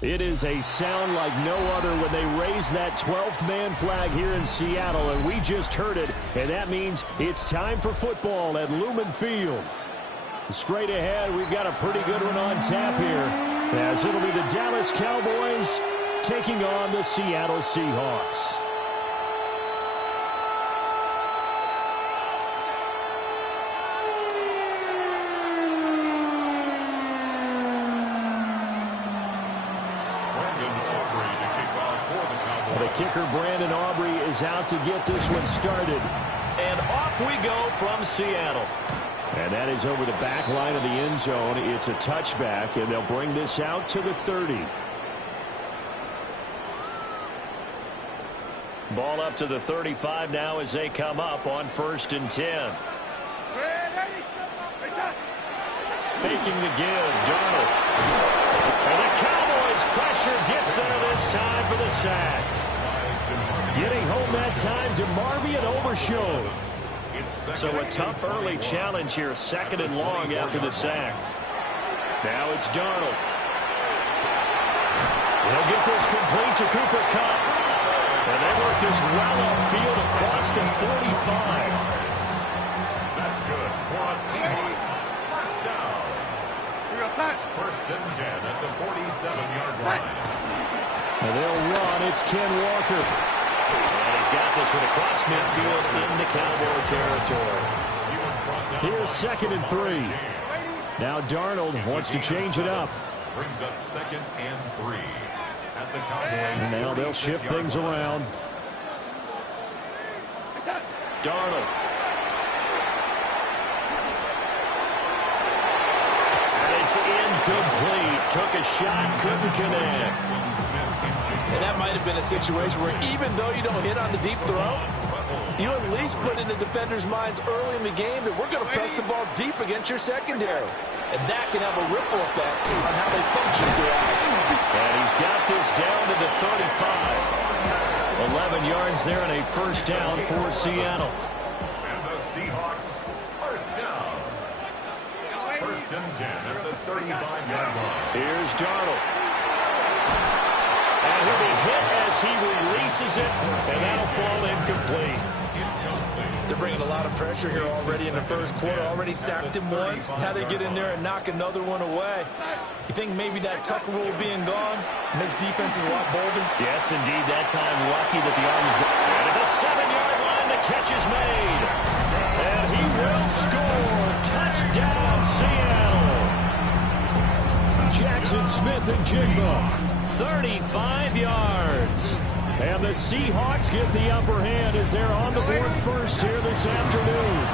It is a sound like no other when they raise that 12th man flag here in Seattle, and we just heard it, and that means it's time for football at Lumen Field. Straight ahead, we've got a pretty good one on tap here, as it'll be the Dallas Cowboys taking on the Seattle Seahawks. The kicker, Brandon Aubrey, is out to get this one started. And off we go from Seattle. And that is over the back line of the end zone. It's a touchback, and they'll bring this out to the 30. Ball up to the 35 now as they come up on 1st and 10. Faking the give, Darnold. And the Cowboys' pressure gets there this time for the sack. Getting home that time to Marvian Overshown. So a tough early challenge here, 2nd and long after the sack. Now it's Darnold. He'll get this complete to Cooper Kupp. And they work this well upfield across the 45. That's good. Seahawks. First down. 1st and 10 at the 47-yard line. And they'll run. It's Ken Walker. And he's got this one across midfield into Cowboy territory. Here's 2nd and 3. Now Darnold wants to change it up. Brings up 2nd and 3 at the Cowboys. And now they'll shift things around. Darnold. And it's incomplete. Took a shot, couldn't connect. And that might have been a situation where even though you don't hit on the deep throw, you at least put in the defenders' minds early in the game that we're going to press the ball deep against your secondary. And that can have a ripple effect on how they function throughout. And he's got this down to the 35. 11 yards there and a 1st down for Seattle. And the Seahawks, 1st down. 1st and 10 at the 35-yard line. Here's Darnold. And he'll be hit as he releases it, and that'll fall incomplete. They're bringing a lot of pressure here already in the 1st quarter. Already sacked him once. Now they get in there and knock another one away. You think maybe that Tucker rule being gone makes defenses a lot bolder? Yes, indeed. That time, lucky that the arm is gone. And at the 7-yard line, the catch is made. And he will score. Touchdown, Seattle. Jackson Smith and Jigba. 35 yards. And the Seahawks get the upper hand as they're on the board first here this afternoon.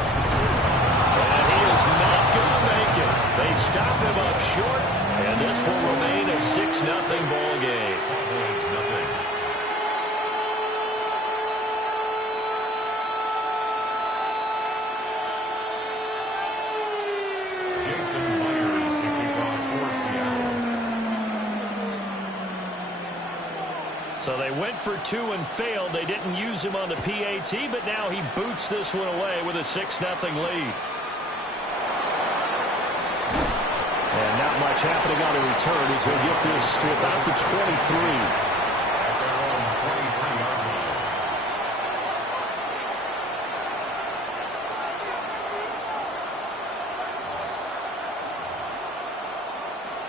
And he is not going to make it. They stop him up short, and this will remain a 6-0 ball game. So they went for 2 and failed. They didn't use him on the PAT, but now he boots this one away with a 6-0 lead. And not much happening on the return as he'll get this to about the 23.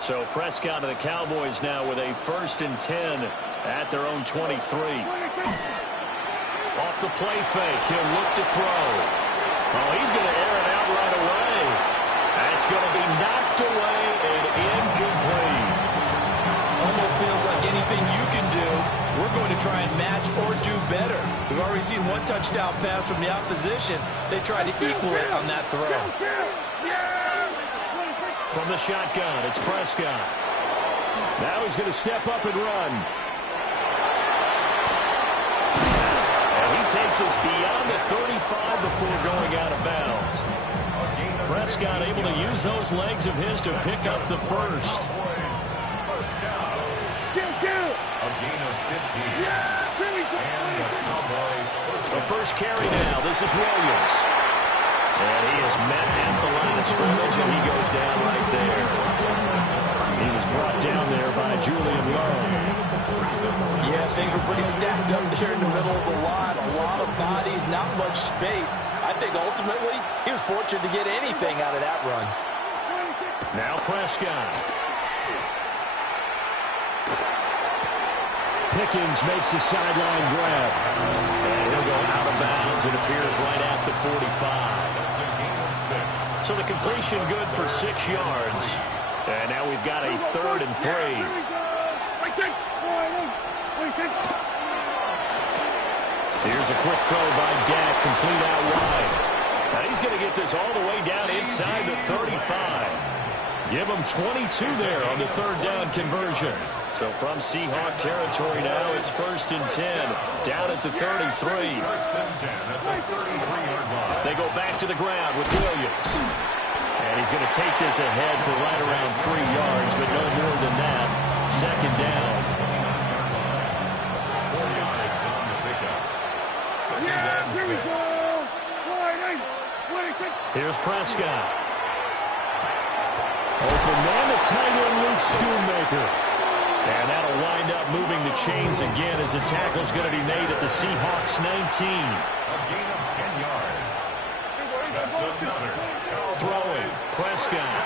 So Prescott and the Cowboys now with a 1st and 10 at their own 23. Off the play fake, he'll look to throw. Oh, he's going to air it out right away. That's going to be knocked away and incomplete. Almost feels like anything you can do, we're going to try and match or do better. We've already seen one touchdown pass from the opposition. They tried to equal it on that throw. From the shotgun, it's Prescott. Now he's going to step up and run. And he takes us beyond the 35 before going out of bounds. Prescott able to use those legs of his to pick up the 1st. A gain of 15. The 1st carry now. This is Williams. And he is met at the line of scrimmage, and he goes down right there. He was brought down there by Julian Love. Yeah, things were pretty stacked up there in the middle of the line. A lot of bodies, not much space. I think ultimately he was fortunate to get anything out of that run. Now Prescott. Pickens makes a sideline grab. And he'll go out of bounds. It appears right at the 45. So the completion good for 6 yards. And now we've got a 3rd and 3. Here's a quick throw by Dak, complete out wide. Now he's going to get this all the way down inside the 35. Give him 22 there on the 3rd down conversion. So from Seahawk territory now, it's 1st and 10, down at the 33. They go back to the ground with Williams. And he's going to take this ahead for right around 3 yards, but no more than that. 2nd down. 4 yards on the pickup. 2nd and 6. Here's Prescott. Open man, the tight end, Luke Schoonmaker. And that'll wind up moving the chains again as the tackle's going to be made at the Seahawks 19. A gain of 10 yards. That's another. Throwing, Prescott.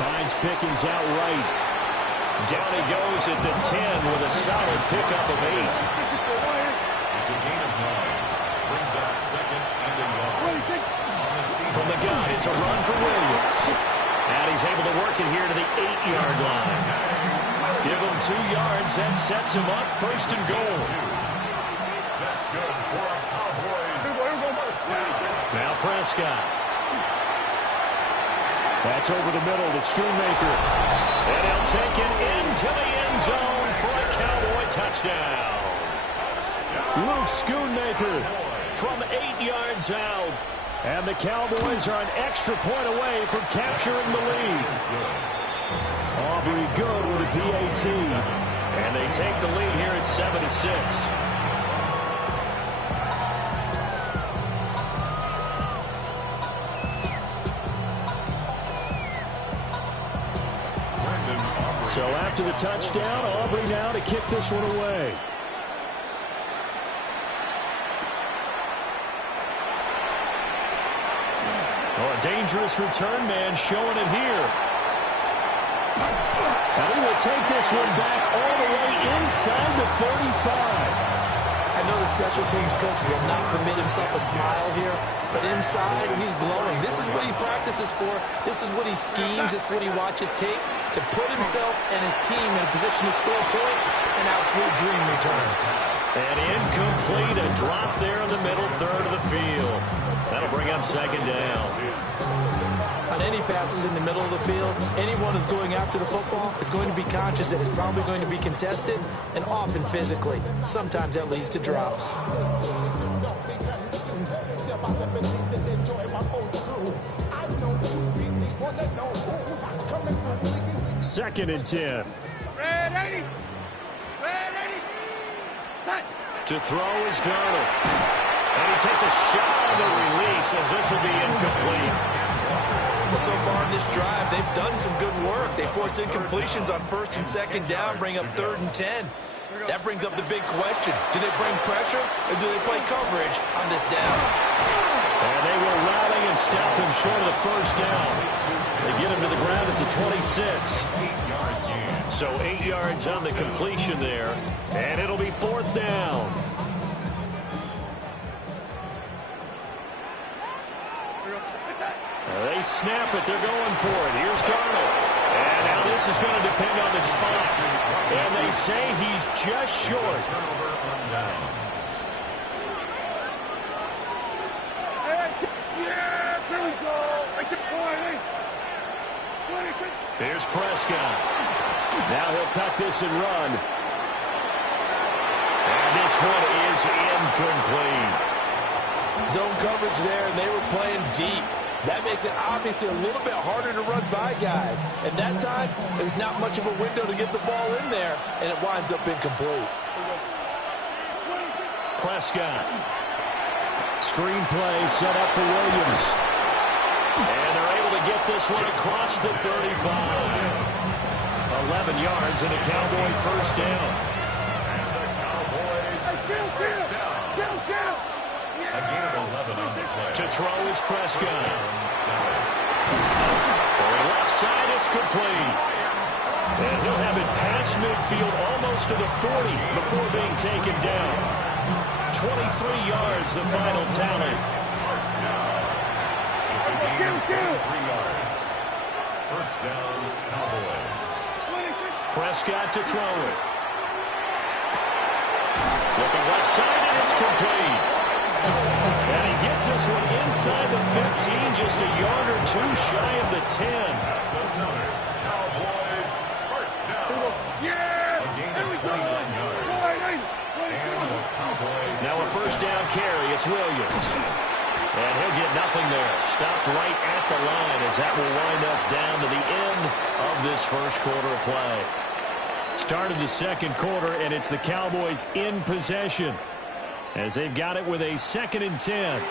Finds Pickens out right. Down he goes at the 10 with a solid pickup of 8. It's a gain of 9. Brings up 2nd and a yard. From the gun, it's a run for Williams. And he's able to work it here to the 8-yard line. Give him 2 yards. That sets him up 1st and goal. That's good for a Cowboys first down. Now Prescott. That's over the middle to Schoonmaker. And he'll take it into the end zone for a Cowboy touchdown. Luke Schoonmaker from 8 yards out. And the Cowboys are an extra point away from capturing the lead. Aubrey good with a PAT. And they take the lead here at 7-6. So after the touchdown, Aubrey now to kick this one away. Oh, a dangerous return man showing it here. Now he will take this one back all the way inside the 35. I know the special teams coach will not permit himself a smile here, but inside, he's glowing. This is what he practices for. This is what he schemes. This is what he watches tape to put himself and his team in a position to score points. An absolute dream return. And incomplete, a drop there in the middle third of the field. That'll bring up 2nd down. On any passes in the middle of the field, anyone who's going after the football is going to be conscious that it's probably going to be contested and often physically. Sometimes that leads to drops. Second and 10. Ready. To throw is Darnold. And he takes a shot on the release as this will be incomplete. Well, so far in this drive, they've done some good work. They force incompletions on 1st and 2nd down, bring up 3rd and 10. That brings up the big question. Do they bring pressure or do they play coverage on this down? And they will rally and stop him short of the 1st down. They get him to the ground at the 26. 8-yard gain. So 8 yards on the completion there. And it'll be 4th down. They snap it. They're going for it. Here's Darnold. And now this is going to depend on the spot. And they say he's just short. Turnover on down. Here's Prescott. Now he'll tuck this and run. And this one is incomplete. Zone coverage there, and they were playing deep. That makes it obviously a little bit harder to run by guys. And that time, there's not much of a window to get the ball in there, and it winds up incomplete. Prescott. Screen play set up for Williams. And they're able to get this one across the 35. 11 yards and a Cowboy first down. And the Cowboys first down. A gain of 11 on the play. To throw is Prescott. Throwing left side, it's complete. And he'll have it past midfield almost to the 40 before being taken down. 23 yards, the final tally. First down. It's a gain of 23 yards. First down, Cowboys. Prescott to throw it. Looking left side, and it's complete. And he gets this one inside the 15, just a yard or two shy of the 10. Cowboys first down. A gain of 29 yards. And the Cowboys. Now a first down carry. It's Williams. And he'll get nothing there. Stopped right at the line as that will wind us down to the end of this first quarter of play. Started the second quarter, and it's the Cowboys in possession as they've got it with a 2nd and 10.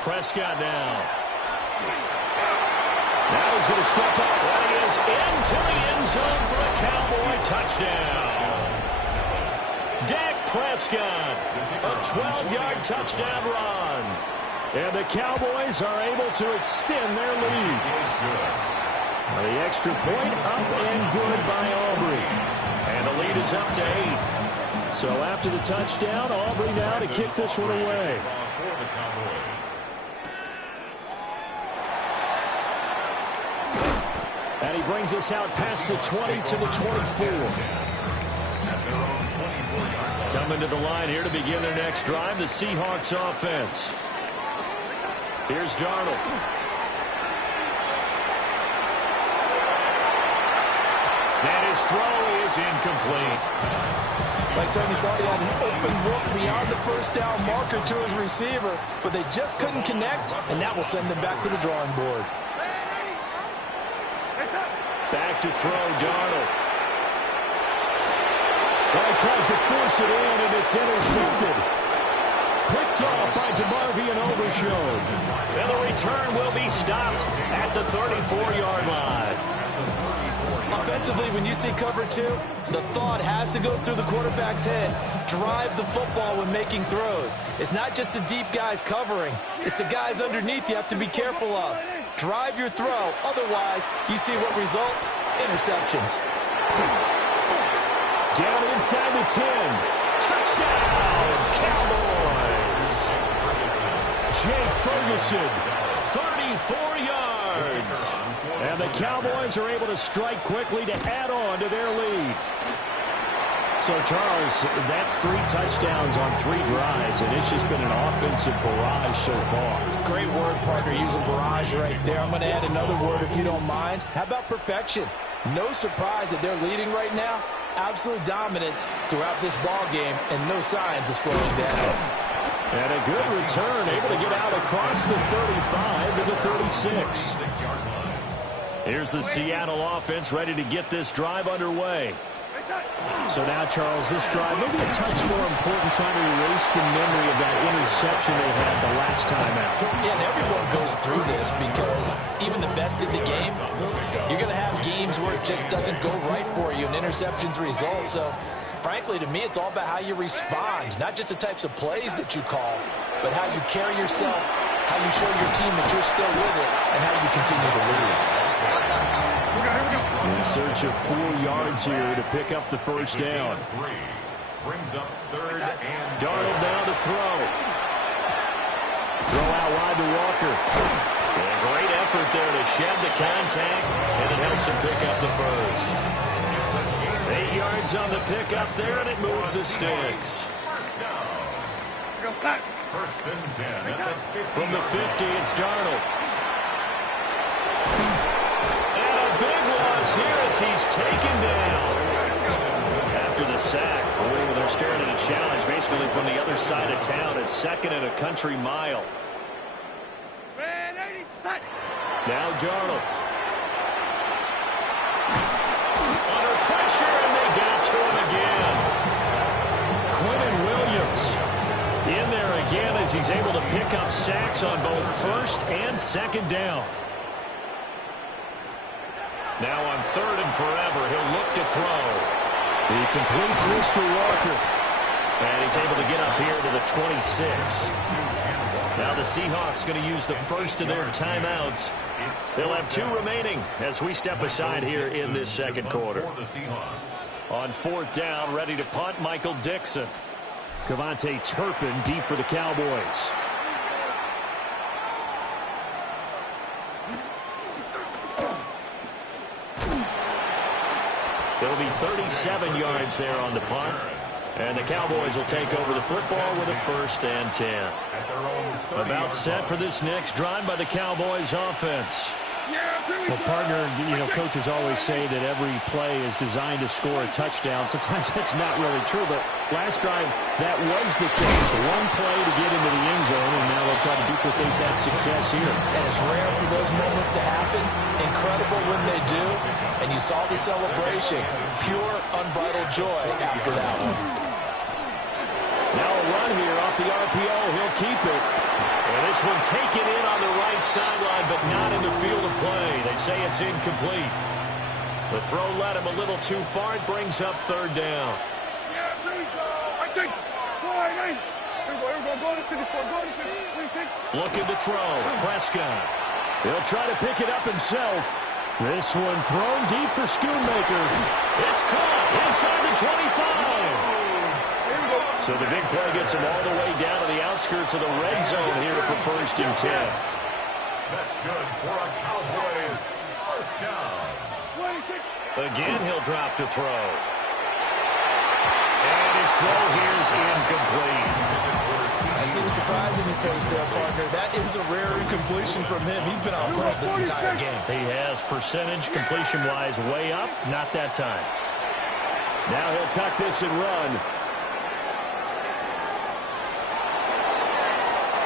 Prescott now. Now he's going to step up. That is into the end zone for a Cowboy touchdown. Dak Prescott, a 12-yard touchdown run. And the Cowboys are able to extend their lead. The extra point up and good by Aubrey. And the lead is up to 8. So after the touchdown, Aubrey now to kick this one away. And he brings us out past the 20 to the 24. Coming to the line here to begin their next drive, the Seahawks offense. Here's Darnold. And his throw is incomplete. Like somebody thought he had an open look beyond the first down marker to his receiver, but they just couldn't connect, and that will send them back to the drawing board. Back to throw, Darnold. Well, he tries to force it in, and it's intercepted. Picked off by DeMarvion Overshown. And the return will be stopped at the 34-yard line. Offensively, when you see cover 2, the thought has to go through the quarterback's head. Drive the football when making throws. It's not just the deep guys covering. It's the guys underneath you have to be careful of. Drive your throw. Otherwise, you see what results? Interceptions. Down inside the 10. Touchdown, Cowboys. Jake Ferguson, 34 yards. And the Cowboys are able to strike quickly to add on to their lead. So, Charles, that's 3 touchdowns on 3 drives, and it's just been an offensive barrage so far. Great word, partner, using barrage right there. I'm going to add another word if you don't mind. How about perfection? No surprise that they're leading right now. Absolute dominance throughout this ball game, and no signs of slowing down. And a good return, able to get out across the 35 to the 36. Here's the Seattle offense ready to get this drive underway. So now, Charles, this drive maybe a touch more important, trying to erase the memory of that interception they had the last time out. Yeah, and everyone goes through this because even the best in the game, you're going to have games where it just doesn't go right for you and interceptions result. So, frankly, to me, it's all about how you respond, not just the types of plays that you call, but how you carry yourself, how you show your team that you're still with it, and how you continue to lead. In search of 4 yards here to pick up the first down. Brings up 3rd and Darnold now to throw. Throw out wide to Walker. And a great effort there to shed the contact, and it helps him pick up the first. 8 yards on the pickup there, and it moves the sticks. First and 10 at the 50. From the 50, it's Darnold. Here as he's taken down. After the sack, oh, they're staring at a challenge basically from the other side of town. It's 2nd and a country mile. Now Darnold. Under pressure, and they got to him as he's able to pick up sacks on both first and second down. Now on 3rd and forever, he'll look to throw. He completes this to Walker. And he's able to get up here to the 26. Now the Seahawks going to use the first of their timeouts. They'll have 2 remaining as we step aside here in this second quarter. On 4th down, ready to punt, Michael Dixon. Cavante Turpin deep for the Cowboys. It'll be 37 yards there on the punt. And the Cowboys will take over the football with a 1st and 10. About set for this next drive by the Cowboys offense. Well, partner, coaches always say that every play is designed to score a touchdown. Sometimes that's not really true, but last drive, that was the case. One play to get into the end zone, and now they'll try to duplicate that success here. And it's rare for those moments to happen. Incredible when they do. And you saw the celebration. Pure, unbridled joy after that one. Now a run here off the RPO. He'll keep it. And this one taken in on the right sideline, but not in the field of play. They say it's incomplete. The throw led him a little too far. It brings up 3rd down. Yeah, there we go. I think. Here we go. Go to 54. Go to 50. Looking to throw. Prescott. He'll try to pick it up himself. This one thrown deep for Schoonmaker. It's caught inside the 25. So the big play gets him all the way down to the outskirts of the red zone here for 1st and 10. That's good for a Cowboys 1st down. Again, he'll drop to throw. And his throw here is incomplete. I see the surprise in your face there, partner. That is a rare incompletion from him. He's been on point this entire game. He has percentage completion-wise way up. Not that time. Now he'll tuck this and run.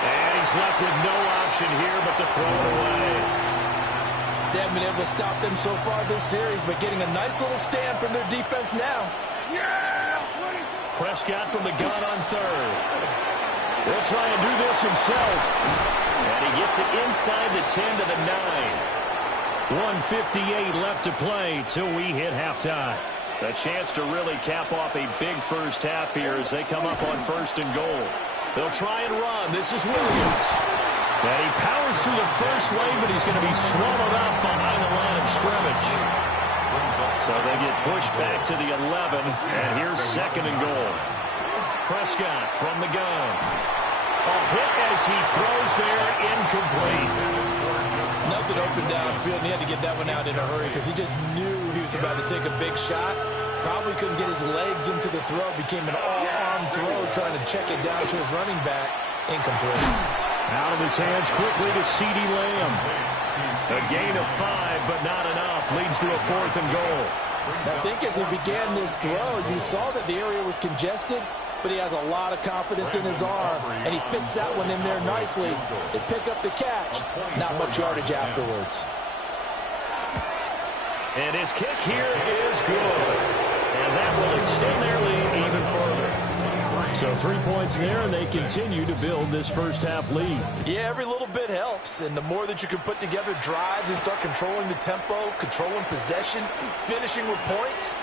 And he's left with no option here but to throw it away. They haven't been able to stop them so far this series, but getting a nice little stand from their defense now. Prescott from the gun on 3rd. He'll try and do this himself. And he gets it inside the 10 to the 9. 1:58 left to play till we hit halftime. A chance to really cap off a big first half here as they come up on 1st and goal. They'll try and run. This is Williams. And he powers through the first lane, but he's going to be swallowed up behind the line of scrimmage. So they get pushed back to the 11, and here's 2nd and goal. Prescott from the gun. A hit as he throws there, incomplete. Nothing open downfield, and he had to get that one out in a hurry because he just knew he was about to take a big shot. Probably couldn't get his legs into the throw. Became an all-arm throw, trying to check it down to his running back. Incomplete. Out of his hands quickly to CeeDee Lamb. A gain of 5, but not enough. Leads to a 4th and goal. I think as he began this throw, you saw that the area was congested, but he has a lot of confidence in his arm, and he fits that one in there nicely. They pick up the catch. Not much yardage afterwards. And his kick here is good. And that will extend their lead even further. So 3 points there, and they continue to build this first half lead. Yeah, every little bit helps. And the more that you can put together drives and start controlling the tempo, controlling possession, finishing with points,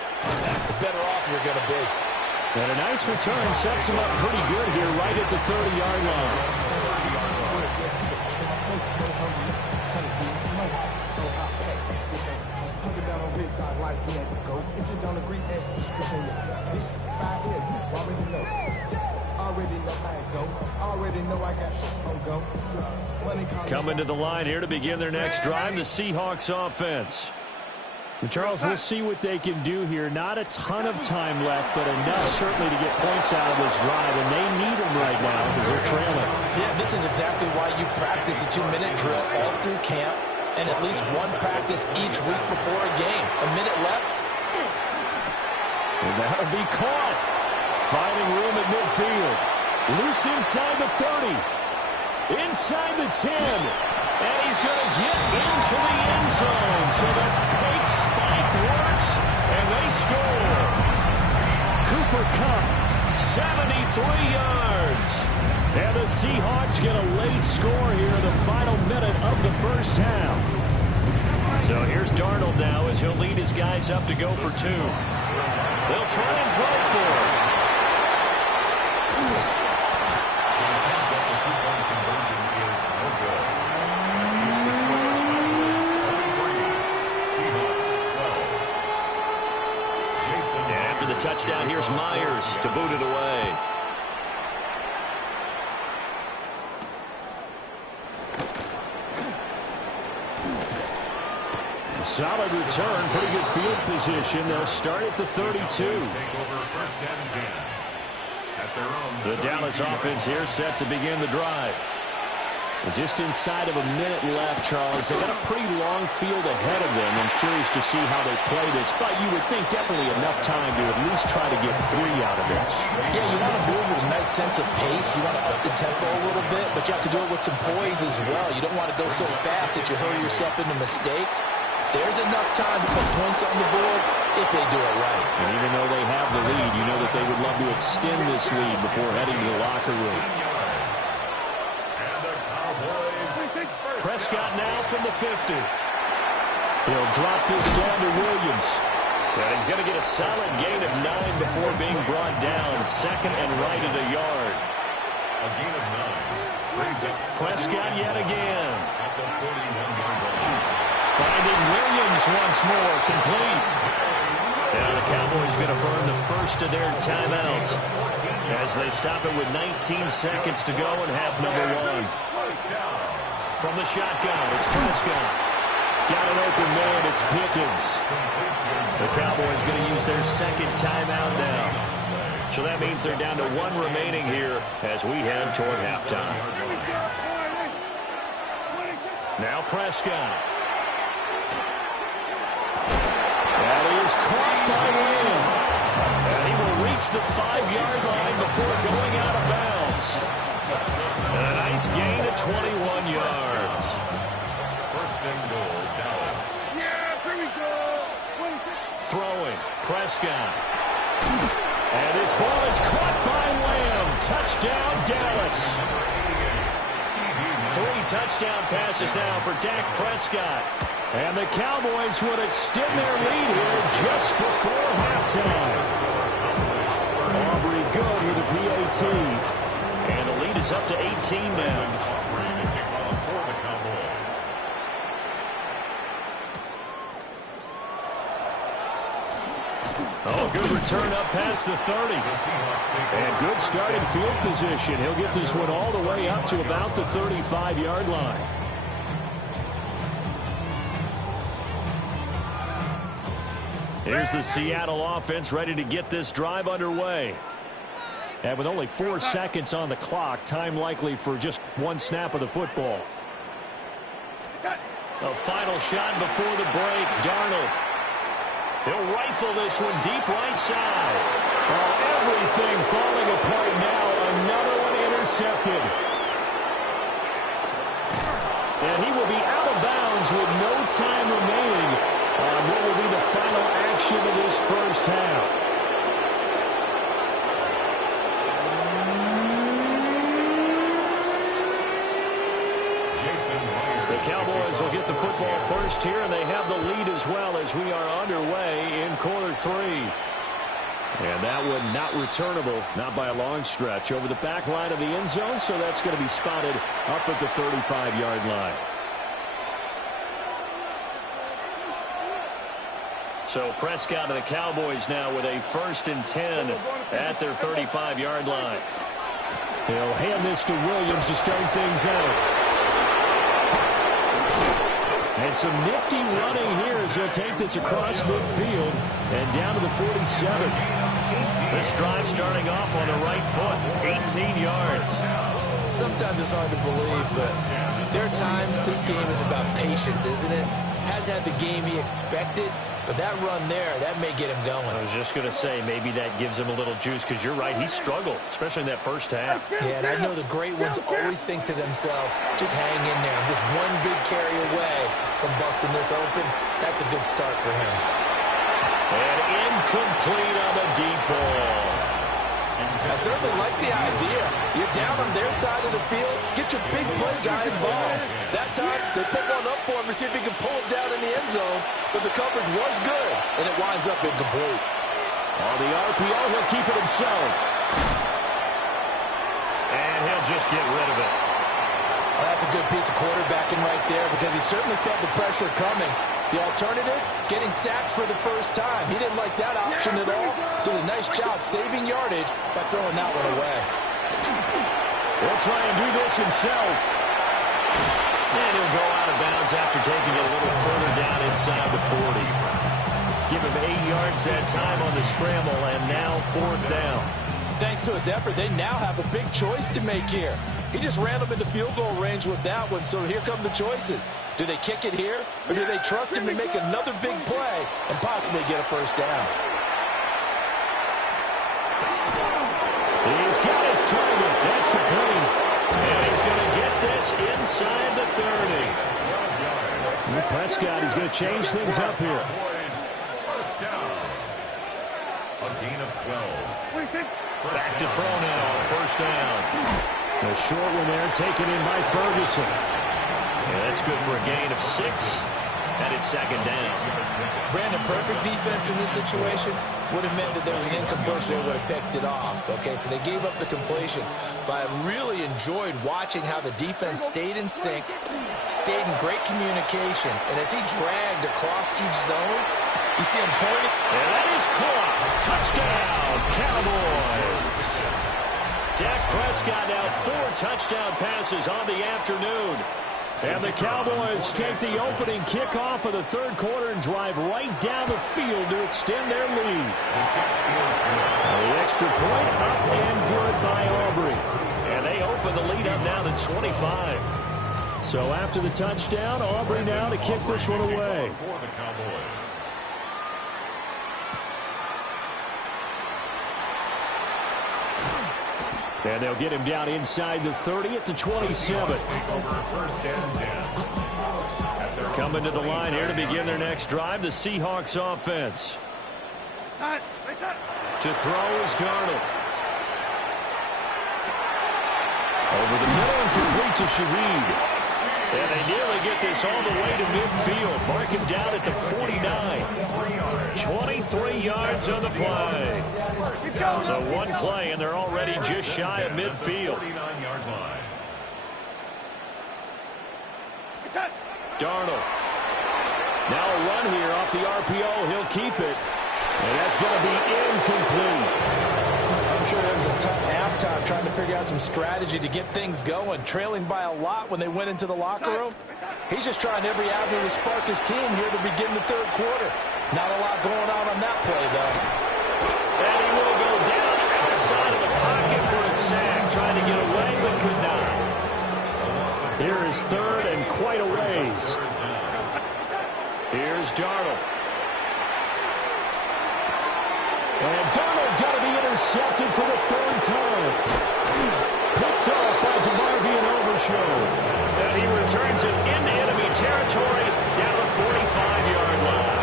the better off you're going to be. And a nice return sets him up pretty good here right at the 30-yard line. Coming to the line here to begin their next drive, the Seahawks offense. Charles, we'll see what they can do here. Not a ton of time left, but enough certainly to get points out of this drive, and they need them right now because they're trailing. Yeah, this is exactly why you practice a 2-minute drill all through camp and at least one practice each week before a game. A minute left. And that'll be caught. Finding room at midfield. Loose inside the 30. Inside the 10. And he's going to get into the end zone. So the fake spike works, and they score. Cooper Kupp 73 yards. And the Seahawks get a late score here in the final minute of the first half. So here's Darnold now as he'll lead his guys up to go for two. They'll try and throw for it. After the touchdown, here's Myers to boot it away. Solid return, pretty good field position. They'll start at the 32. The Dallas offense here set to begin the drive. Just inside of a minute left, Charles. They've got a pretty long field ahead of them. I'm curious to see how they play this, but you would think definitely enough time to at least try to get 3 out of this. Yeah, you want to move with a nice sense of pace. You want to up the tempo a little bit, but you have to do it with some poise as well. You don't want to go so fast that you hurry yourself into mistakes. There's enough time to put points on the board if they do it right. And even though they have the lead, you know that they would love to extend this lead before heading to the locker room. Prescott now from the 50. He'll drop this down to Williams. And he's going to get a solid gain of 9 before being brought down. Second and right at a yard. A gain of 9 brings up Prescott yet again. Finding Williams once more, complete. Now the Cowboys going to burn the first of their timeouts as they stop it with 19 seconds to go in half number 1. From the shotgun, it's Prescott. Got an open man, it's Pickens. The Cowboys going to use their second timeout now. So that means they're down to 1 remaining here as we head toward halftime. Now Prescott. That is caught by Lamb. And he will reach the 5-yard line before going out of bounds. And a nice gain of 21 yards. first and goal, Dallas. Yeah, here we go. Throwing, Prescott. And this ball is caught by Lamb. Touchdown, Dallas. 3 touchdown passes now for Dak Prescott. And the Cowboys would extend their lead here just before halftime. Aubrey good with a PAT. And the lead is up to 18 now. Oh, good return up past the 30. And good starting field position. He'll get this one all the way up to about the 35-yard line. Here's the Seattle offense ready to get this drive underway. And with only 4 seconds on the clock, time likely for just 1 snap of the football. A final shot before the break. Darnold. He'll rifle this one deep right side. Oh, everything falling apart now. Another one intercepted. And he will be out of bounds with no time remaining on what will be the final action of this first half. The Cowboys will get the football first here, and they have the lead as well as we are underway in quarter 3. And that one not returnable, not by a long stretch, over the back line of the end zone, so that's going to be spotted up at the 35-yard line. So Prescott and the Cowboys now with a 1st and 10 at their 35-yard line. He'll hand this to Williams to start things out. And some nifty running here as he'll take this across midfield and down to the 47. This drive starting off on the right foot, 18 yards. Sometimes it's hard to believe, but there are times this game is about patience, isn't it? Has had the game he expected, but that run there, that may get him going. I was just going to say, maybe that gives him a little juice, because you're right, he struggled, especially in that first half. Yeah, and I know the great ones always think to themselves, just hang in there. I'm just one big carry away from busting this open. That's a good start for him. And incomplete on the deep ball. I certainly like the idea. You're down on their side of the field. Get your big play guy involved. That time, they put one up for him to see if he can pull it down in the end zone. But the coverage was good, and it winds up incomplete. On the RPO, he'll keep it himself. And he'll just get rid of it. Well, that's a good piece of quarterbacking right there because he certainly felt the pressure coming. The alternative, getting sacked for the first time. He didn't like that option at all. Did a nice job saving yardage by throwing that one away. He'll try and do this himself. And he'll go out of bounds after taking it a little further down inside the 40. Give him 8 yards that time on the scramble, and now 4th down. Thanks to his effort, they now have a big choice to make here. He just ran them into field goal range with that one, so here come the choices. Do they kick it here, or do they trust him to make another big play and possibly get a first down? He's got his target. That's complete. And he's going to get this inside the 30. Prescott is going to change things up here. First down. A gain of 12. Back to throw now on 1st down. A short one there taken in by Ferguson. Yeah, that's good for a gain of 6. And it's 2nd down. Brandon, perfect defense in this situation would have meant that there was an incompletion. They would have picked it off. Okay, so they gave up the completion. But I really enjoyed watching how the defense stayed in sync, stayed in great communication. And as he dragged across each zone, you see him pointing. And that is caught. Touchdown, Cowboys. Dak Prescott now 4 touchdown passes on the afternoon. And the Cowboys take the opening kickoff of the 3rd quarter and drive right down the field to extend their lead. The extra point up and good by Aubrey. And they open the lead up now to 25. So after the touchdown, Aubrey now to kick this one away. And they'll get him down inside the 30 at the 27. Coming to the line here to begin their next drive, the Seahawks offense. To throw is Darnold. Over the middle and complete to Shareed. And they nearly get this all the way to midfield. Mark him down at the 49. 23 yards on the play. So one play, and they're already just shy of midfield. Darnold. Now a run here off the RPO. He'll keep it. And that's going to be incomplete. I'm sure it was a tough halftime trying to figure out some strategy to get things going. Trailing by a lot when they went into the locker room. He's just trying every avenue to spark his team here to begin the 3rd quarter. Not a lot going on that play, though. And he will go down outside of the pocket for a sack. Trying to get away, but could not. Here is 3rd and quite a ways. Here's Darnold. And Darnold got to be intercepted for the 3rd time. Picked off by DeMarvion Overshow. And he returns it into enemy territory down the 45-yard line.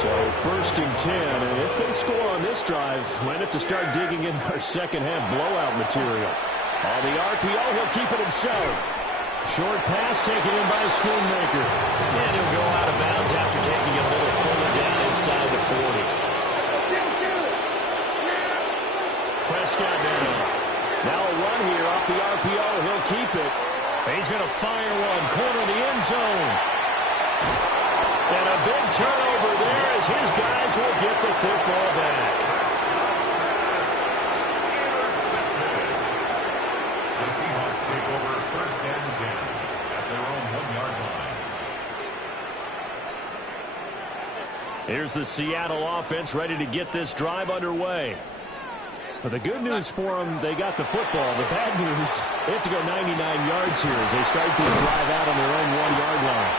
So 1st and 10, and if they score on this drive, might have to start digging in our second-half blowout material. On the RPO, he'll keep it himself. Short pass taken in by Schoonmaker. And he'll go out of bounds after taking it a little further down inside the 40. Prescott down. Now a run here off the RPO. He'll keep it. He's going to fire one. Corner of the end zone. And a big turnover there as his guys will get the football back. The Seahawks take over 1st and 10 at their own 1-yard line. Here's the Seattle offense ready to get this drive underway. But the good news for them, they got the football. The bad news, they have to go 99 yards here as they start this drive out on their own 1-yard line.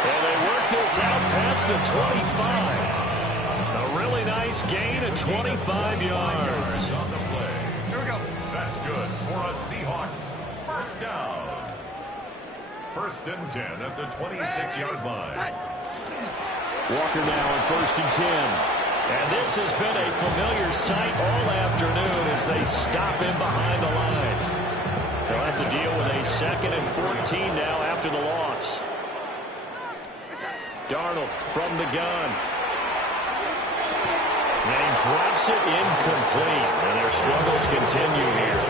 And they work this out past the 25. A really nice gain of 25 yards. On the play. Here we go. That's good for a Seahawks 1st down. 1st and 10 at the 26-yard line. Walker now on 1st and 10. And this has been a familiar sight all afternoon as they stop him behind the line. They'll have to deal with a 2nd and 14 now after the loss. Darnold from the gun. And he drops it incomplete. And their struggles continue here.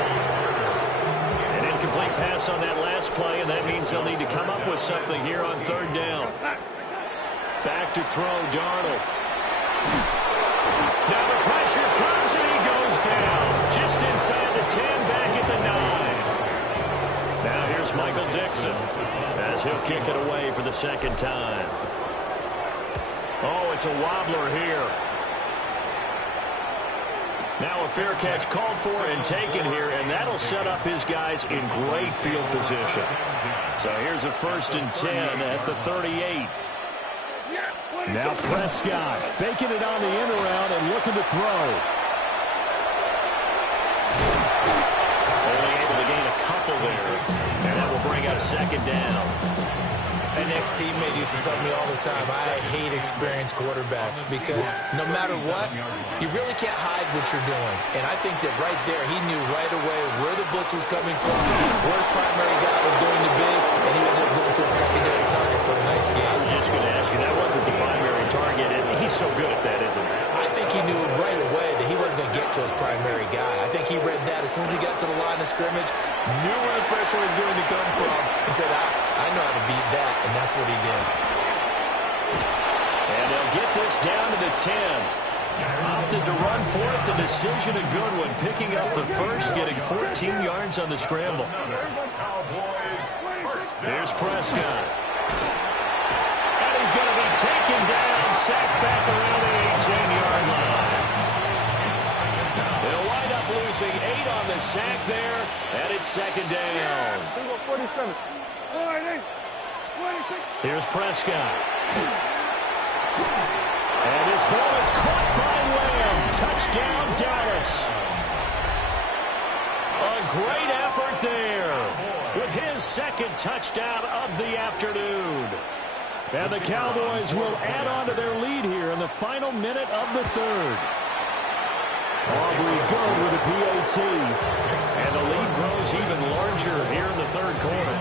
An incomplete pass on that last play, and that means they'll need to come up with something here on 3rd down. Back to throw, Darnold. Now the pressure comes, and he goes down. Just inside the 10, back at the 9. Now here's Michael Dixon as he'll kick it away for the 2nd time. Oh, it's a wobbler here. Now a fair catch called for and taken here, and that'll set up his guys in great field position. So here's a 1st and 10 at the 38. Now Prescott faking it on the end around and looking to throw. Only able to gain a couple there, and that will bring up 2nd down. An ex-teammate used to tell me all the time, I hate experienced quarterbacks because no matter what, you really can't hide what you're doing. And I think that right there, he knew right away where the blitz was coming from, where his primary guy was going to be, and he ended up going to a secondary target for a nice game. I was just going to ask you, that wasn't the primary target, and he's so good at that, isn't he? I think he knew right away that he wasn't going to get to his primary guy. I think he read that as soon as he got to the line of scrimmage, knew where the pressure was going to come from, and said, I know how to beat that, and that's what he did. And they'll get this down to the 10. Opted to run for it. The decision a good one. Picking up the first, getting 14 yards on the scramble. Here's Prescott. And he's going to be taken down, sacked back around the 18-yard line. They'll wind up losing 8 on the sack there, and it's 2nd down. 47. Here's Prescott. And his ball is caught by Lamb. Touchdown, Dallas. A great effort there with his 2nd touchdown of the afternoon. And the Cowboys will add on to their lead here in the final minute of the 3rd. Aubrey good with a PAT. And the lead grows even larger here in the 3rd quarter.